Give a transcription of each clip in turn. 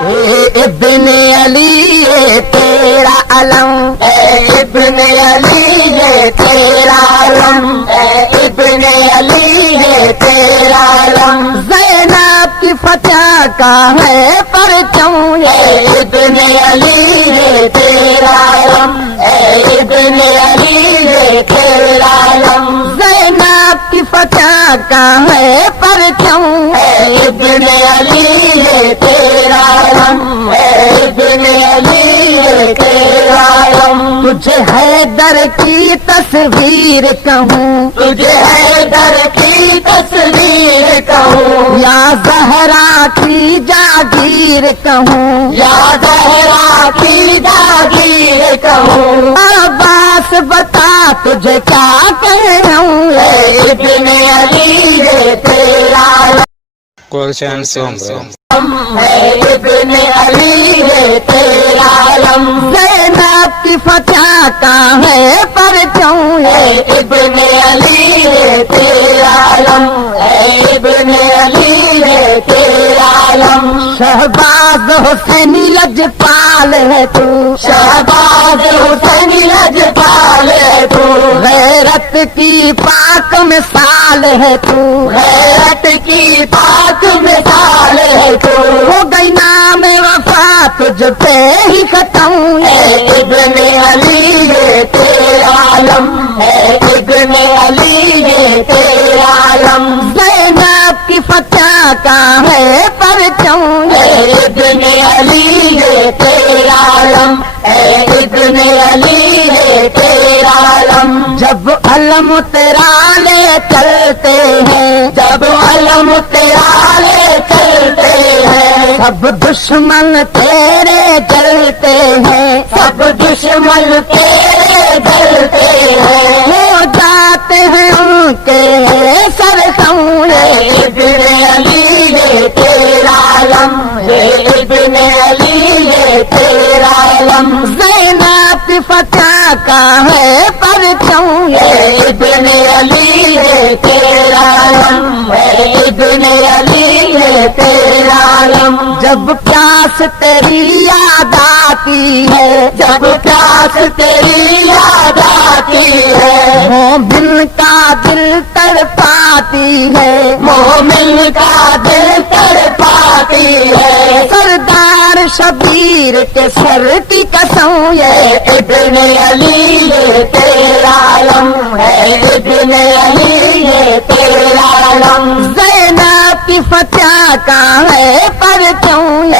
ابن علی یہ تیرا علم، ابن علی یہ تیرا علم، ابن علی یہ تیرا علم، زینب کی فتح کا ہے پرچم، ابن علی یہ تیرا علم، ابن علی یہ تیرا علم، زینب کی فتح کا ہے پرچم، ابن علی یہ تیرا علم، ابن علی یہ تیرا علم، تجھے حیدر کی تصویر کہوں، تجھے حیدر کی تصویر کہوں، یا زہرا کی جاگیر کہوں، یا زہرا کی جاگیر کہوں، عباس بتا تجھے کیا کہوں، ابن علی یہ تیرا علم، Question songs. ابن علی یہ تیرا علم، زینب کی فتح کا ہے پرچم، ابن علی یہ تیرا علم، ابن علی یہ تیرا علم، شہباز حسینی لجپال ہے تو، شہباز حسینی لجپال ہے تو، غیرت کی پاک مثال ہے تو، غیرت کی پاک مثال ہے تو، ہو گئی نام وفا تجھ پہ ہی ختم، ابن علی یہ تیرا علم، ابن علی یہ تیرا علم، زینب کی فتح کا ہے پرچم، ابن علی یہ تیرا علم، ابن علی یہ تیرا علم، جب علم تیرا لے چلتے ہیں، جب علم تیرا لے چلتے ہیں، سب دشمن تیرے جلتے ہیں، سب دشمن تیرے جلتے ہیں، ہو جاتے ہیں ان کے سر خم، ابن علی یہ تیرا علم، ابن علی یہ تیرا علم، زینب کی فتح کا ہے پرچم، ابن علی یہ تیرا علم، ابن علی یہ تیرا علم، جب پیاس تیری یاد آتی ہے، جب پیاس تیری یاد آتی ہے، مومن کا دل تڑپاتی ہے، مومن کا دل تڑپاتی ہے، سردار شبیر کے سر کی قسم، ابن علی یہ تیرا علم، ابن علی یہ تیرا علم، زینب کی فتح کا ہے پرچم،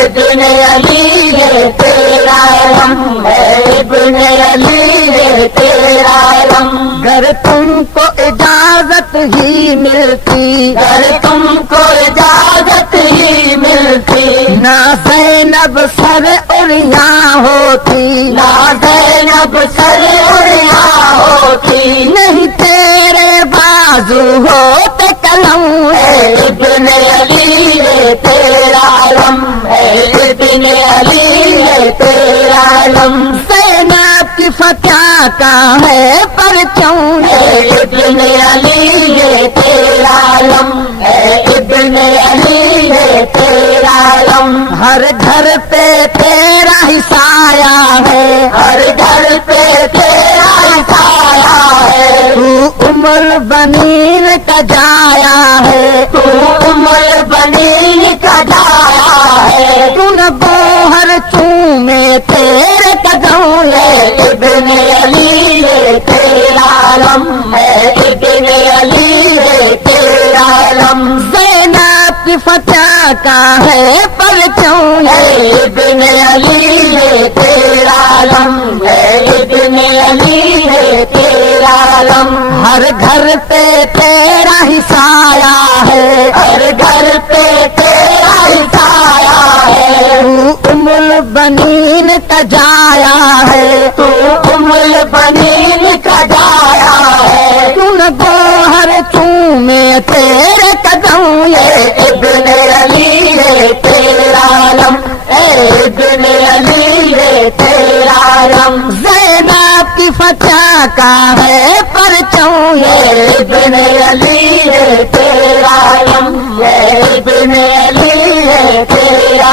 ابن علی یہ تیرا علم، ابن علی یہ تیرا علم، گر تم کو اجازت ہی ملتی، گر تم کو اجازت ہی ملتی، نہ زینب سر اڑیاں ہوتی، نہ زینب سر اڑیاں ہوتی، نہیں تیرے بازو ہوتے قلم، ابن علی یہ تیرا علم، ابن علی یہ تیرا علم، زینب کی فتح کا ہے پرچم، ابن علی یہ تیرا علم، ابن علی یہ تیرا علم، ہر گھر پہ تیرا ہی سایہ ہے، ہر گھر پہ تیرا ہی سایہ ہے، تو عمر بنین کا جایا ہے، تو عمر بنین کا جایا ہے، تو نہ بوہر چومے تیرے قدم، ابن علی یہ تیرا علم، ابن علی یہ تیرا علم، زینب کی فتح کا ہے پرچم، ابن علی یہ تیرا علم، ابن علی یہ تیرا علم، ہر گھر پہ تیرا ہی سایہ ہے، ہر گھر پہ تیرا ہی سایہ ہے، تو بنین کا جایا ہے، تو بنین کا جایا ہے، تم گوہر چومے تیرے قدم، ابن علی یہ تیرا علم، ابن علی یہ تیرا علم، زینب کی فتح کا ہے پرچم، ابن علی یہ تیرا علم، ابن علی یہ تیرا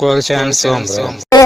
Gulshan Sombra.